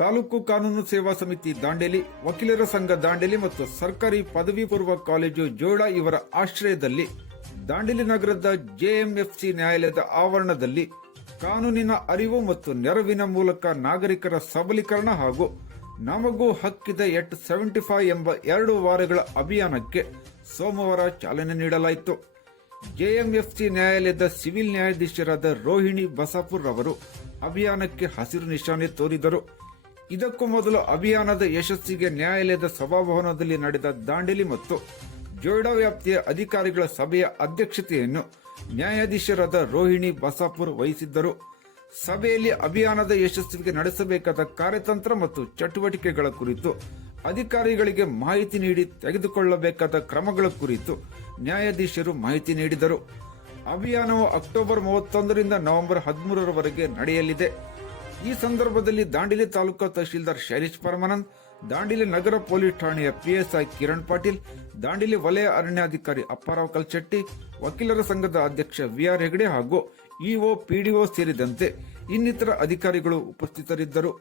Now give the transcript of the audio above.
ತಾಲೂಕು ಕಾನೂನು ಸೇವಾ ಸಮಿತಿ ದಾಂಡೇಲಿ, ವಕೀಲರ ಸಂಘ ದಾಂಡೇಲಿ ಮತ್ತು ಸರ್ಕಾರಿ ಪದವಿ ಪೂರ್ವ ಕಾಲೇಜು ಜೋಯಿಡಾ ಇವರ ಆಶ್ರಯದಲ್ಲಿ ದಾಂಡೇಲಿ ನಗರದ ಜೆಎಂಎಫ್ಸಿ ನ್ಯಾಯಾಲಯದ ಆವರಣದಲ್ಲಿ ಕಾನೂನಿನ ಅರಿವು ಮತ್ತು ನೆರವಿನ ಮೂಲಕ ನಾಗರಿಕರ ಸಬಲೀಕರಣ ಹಾಗೂ ನಮಗೂ ಹಕ್ಕಿದೆ ಎಟ್ 75 ಎಂಬ 2 ವಾರಗಳ ಅಭಿಯಾನಕ್ಕೆ ಸೋಮವಾರ ಚಾಲನೆ ನೀಡಲಾಯಿತು. ಜೆಎಂಎಫ್ಸಿ ನ್ಯಾಯಾಲಯದ ಸಿವಿಲ್ ನ್ಯಾಯಾಧೀಶರಾದ ರೋಹಿಣಿ ಬಸಾಪುರ್ ಅವರು ಅಭಿಯಾನಕ್ಕೆ ಹಸಿರು ನಿಶಾನೆ ತೋರಿದರು. ಇದಕ್ಕೂ ಮೊದಲು ಅಭಿಯಾನದ ಯಶಸ್ಸಿಗೆ ನ್ಯಾಯಾಲಯದ ಸಭಾಭವನದಲ್ಲಿ ನಡೆದ ದಾಂಡೇಲಿ ಮತ್ತು ಜೋಯಿಡಾ ವ್ಯಾಪ್ತಿಯ ಅಧಿಕಾರಿಗಳ ಸಭೆಯ ಅಧ್ಯಕ್ಷತೆಯನ್ನು ನ್ಯಾಯಾಧೀಶರಾದ ರೋಹಿಣಿ ಬಸಾಪುರ್ ವಹಿಸಿದ್ದರು. ಸಭೆಯಲ್ಲಿ ಅಭಿಯಾನದ ಯಶಸ್ವಿಗೆ ನಡೆಸಬೇಕಾದ ಕಾರ್ಯತಂತ್ರ ಮತ್ತು ಚಟುವಟಿಕೆಗಳ ಕುರಿತು ಅಧಿಕಾರಿಗಳಿಗೆ ಮಾಹಿತಿ ನೀಡಿ ತೆಗೆದುಕೊಳ್ಳಬೇಕಾದ ಕ್ರಮಗಳ ಕುರಿತು ನ್ಯಾಯಾಧೀಶರು ಮಾಹಿತಿ ನೀಡಿದರು. ಅಭಿಯಾನವು ಅಕ್ಟೋಬರ್ 31ರಿಂದ ನವೆಂಬರ್ 13ರವರೆಗೆ ನಡೆಯಲಿದೆ. ಈ ಸಂದರ್ಭದಲ್ಲಿ ದಾಂಡೇಲಿ ತಾಲೂಕಾ ತಹಶೀಲ್ದಾರ್ ಶೈಲೇಶ್ ಪರಮಾನಂದ್, ದಾಂಡೇಲಿ ನಗರ ಪೊಲೀಸ್ ಠಾಣೆಯ ಪಿಎಸ್ಐ ಕಿರಣ್ ಪಾಟೀಲ್, ದಾಂಡೇಲಿ ವಲಯ ಅರಣ್ಯಾಧಿಕಾರಿ ಅಪ್ಪಾರಾವ್ ಕಲ್ಚೆಟ್ಟಿ, ವಕೀಲರ ಸಂಘದ ಅಧ್ಯಕ್ಷ ವಿಆರ್ ಹೆಗಡೆ ಹಾಗೂ ಇಒ ಪಿಡಿಒ ಸೇರಿದಂತೆ ಇನ್ನಿತರ ಅಧಿಕಾರಿಗಳು ಉಪಸ್ಥಿತರಿದ್ದರು.